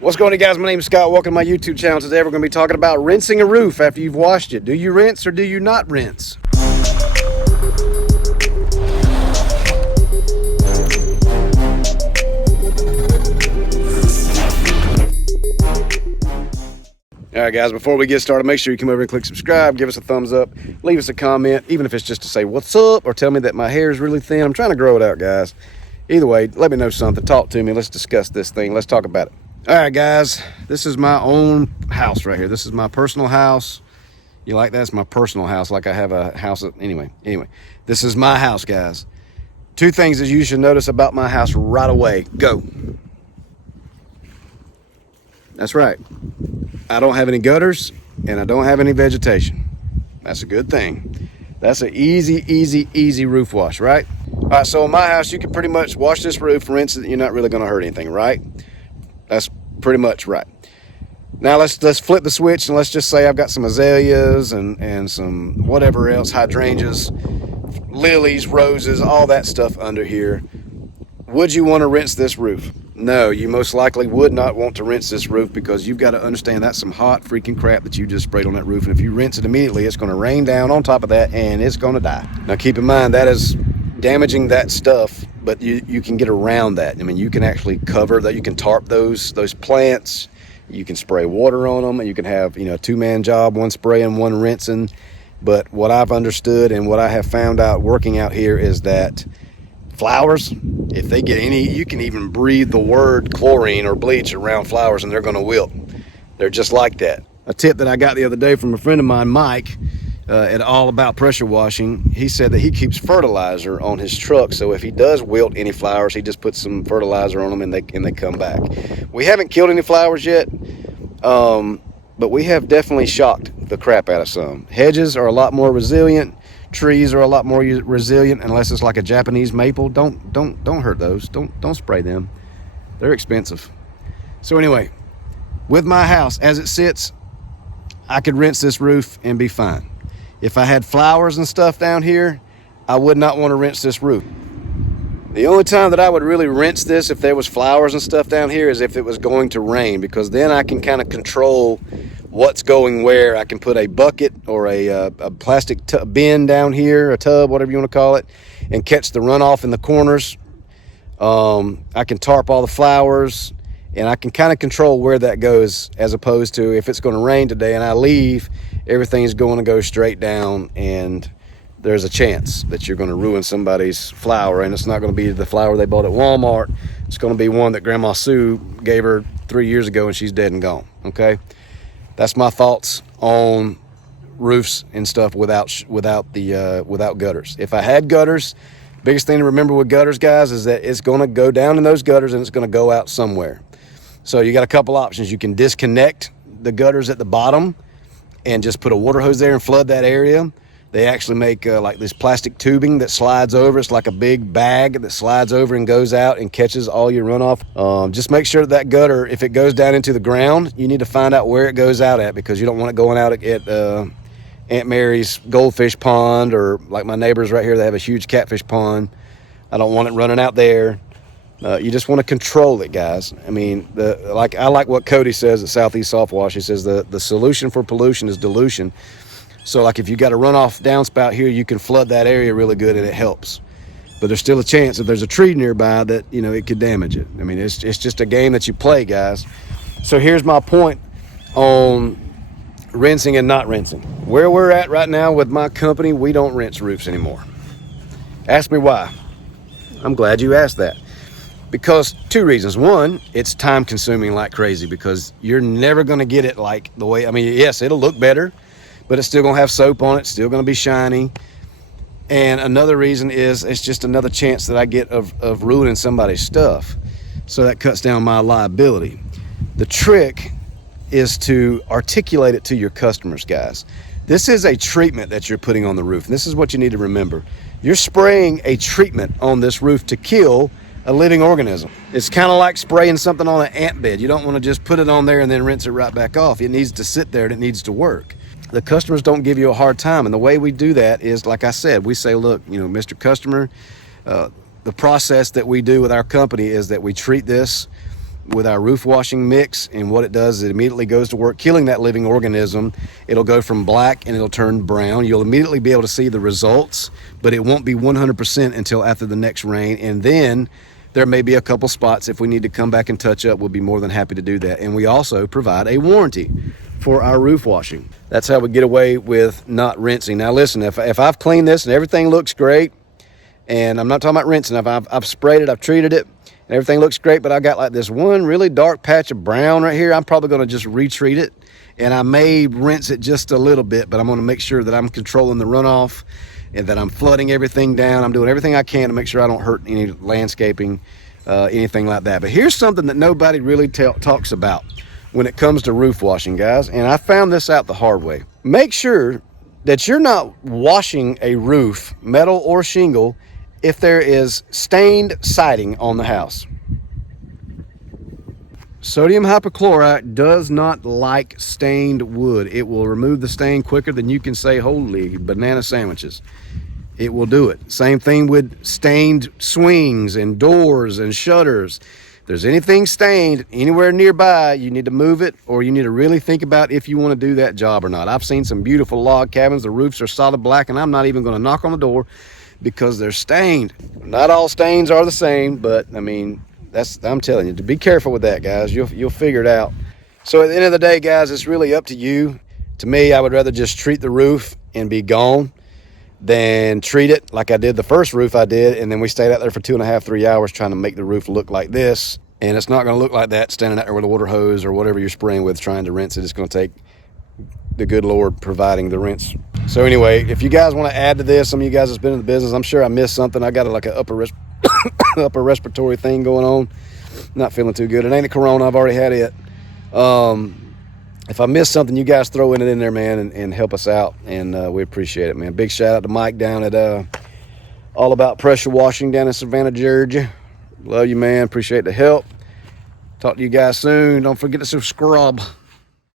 What's going on, guys? My name is Scott. Welcome to my YouTube channel. Today we're going to be talking about rinsing a roof after you've washed it. Do you rinse or do you not rinse? All right, guys, before we get started, make sure you come over and click subscribe, give us a thumbs up, leave us a comment, even if it's just to say what's up or tell me that my hair is really thin. I'm trying to grow it out, guys. Either way, let me know something. Talk to me. Let's discuss this thing. Let's talk about it. All right, guys, this is my own house right here. This is my personal house. You like that? It's my personal house, like I have a house. Anyway, this is my house, guys. Two things that you should notice about my house right away. Go. That's right. I don't have any gutters and I don't have any vegetation. That's a good thing. That's an easy roof wash, right? All right, so in my house, you can pretty much wash this roof, rinse it, you're not really gonna hurt anything, right? That's pretty much right. Now let's flip the switch and let's just say I've got some azaleas and some whatever else, hydrangeas, lilies, roses, all that stuff under here. Would you want to rinse this roof? No, you most likely would not want to rinse this roof because you've got to understand that's some hot freaking crap that you just sprayed on that roof. And if you rinse it immediately, it's going to rain down on top of that and it's going to die. Now keep in mind that is damaging that stuff, but you can get around that. I mean, you can actually cover that. You can tarp those plants. You can spray water on them and you can have, a two-man job, one spraying, one rinsing. But what I've understood and what I have found out working out here is that flowers, if they get any, you can even breathe the word chlorine or bleach around flowers and they're going to wilt. They're just like that. A tip that I got the other day from a friend of mine, Mike, at All About Pressure Washing, he said that he keeps fertilizer on his truck, so if he does wilt any flowers, he just puts some fertilizer on them and they come back. We haven't killed any flowers yet, but we have definitely shocked the crap out of some. Hedges are a lot more resilient. Trees are a lot more resilient unless it's like a Japanese maple. Don't hurt those. Don't spray them. They're expensive. So anyway, with my house as it sits, I could rinse this roof and be fine. If I had flowers and stuff down here, I would not want to rinse this roof. The only time that I would really rinse this if there was flowers and stuff down here is if it was going to rain, because then I can kind of control what's going where. I can put a bucket or a plastic bin down here, a tub, whatever you want to call it, and catch the runoff in the corners. I can tarp all the flowers and I can kind of control where that goes, as opposed to if it's going to rain today and I leave, everything's going to go straight down and there's a chance that you're going to ruin somebody's flower, and it's not going to be the flower they bought at Walmart. It's going to be one that Grandma Sue gave her 3 years ago and she's dead and gone. Okay, that's my thoughts on roofs and stuff without gutters. If I had gutters, biggest thing to remember with gutters, guys, is that it's going to go down in those gutters and it's going to go out somewhere. So you got a couple options. You can disconnect the gutters at the bottom and just put a water hose there and flood that area. They actually make like this plastic tubing that slides over. It's like a big bag that slides over and goes out and catches all your runoff. Just make sure that gutter, if it goes down into the ground, you need to find out where it goes out at, because you don't want it going out at Aunt Mary's goldfish pond, or like my neighbors right here, they have a huge catfish pond. I don't want it running out there. You just want to control it, guys. I mean, I like what Cody says at Southeast Soft Wash. He says the solution for pollution is dilution. So like if you got a runoff downspout here, you can flood that area really good and it helps. But there's still a chance if there's a tree nearby that, it could damage it. I mean, it's just a game that you play, guys. So here's my point on rinsing and not rinsing. Where we're at right now with my company, we don't rinse roofs anymore. Ask me why. I'm glad you asked that. Because two reasons. One, it's time consuming like crazy, because you're never going to get it like the way, yes, it'll look better, but it's still going to have soap on it, still going to be shiny. And another reason is it's just another chance that I get of ruining somebody's stuff. So that cuts down my liability. The trick is to articulate it to your customers, guys. This is a treatment that you're putting on the roof. And this is what you need to remember. You're spraying a treatment on this roof to kill a living organism. It's kind of like spraying something on an ant bed. You don't want to just put it on there and then rinse it right back off. It needs to sit there and it needs to work. The customers don't give you a hard time. And the way we do that is, like I said, we say, look, Mr. Customer, the process that we do with our company is that we treat this with our roof washing mix, and what it does is it immediately goes to work killing that living organism. It'll go from black and it'll turn brown. You'll immediately be able to see the results, but it won't be 100% until after the next rain. And then there may be a couple spots. If we need to come back and touch up, we'll be more than happy to do that. And we also provide a warranty for our roof washing. That's how we get away with not rinsing. Now listen, if I've cleaned this and everything looks great, and I'm not talking about rinsing, I've sprayed it, I've treated it, and everything looks great, but I got like this one really dark patch of brown right here, I'm probably going to just retreat it, and I may rinse it just a little bit, but I'm going to make sure that I'm controlling the runoff and that I'm flooding everything down. I'm doing everything I can to make sure I don't hurt any landscaping, anything like that. But here's something that nobody really talks about when it comes to roof washing, guys, and I found this out the hard way. Make sure that you're not washing a roof, metal or shingle, if there is stained siding on the house. Sodium hypochlorite does not like stained wood. It will remove the stain quicker than you can say, holy banana sandwiches. It will do it. Same thing with stained swings and doors and shutters. If there's anything stained anywhere nearby, you need to move it, or you need to really think about if you want to do that job or not. I've seen some beautiful log cabins. The roofs are solid black, and I'm not even going to knock on the door because they're stained. Not all stains are the same, but I mean, I'm telling you, to be careful with that, guys. You'll figure it out. So at the end of the day, guys, it's really up to you. To me, I would rather just treat the roof and be gone than treat it like I did the first roof I did, and then we stayed out there for 2.5, 3 hours trying to make the roof look like this. And it's not going to look like that standing out there with a water hose or whatever you're spraying with trying to rinse it. It's going to take the good Lord providing the rinse. So anyway, if you guys want to add to this, some of you guys that's been in the business, I'm sure I missed something. I got like an upper respiratory thing going on. Not feeling too good. It ain't a corona. I've already had it. If I missed something, you guys throw it in there, man, and help us out. And we appreciate it, man. Big shout out to Mike down at All About Pressure Washing down in Savannah, Georgia. Love you, man. Appreciate the help. Talk to you guys soon. Don't forget to subscribe.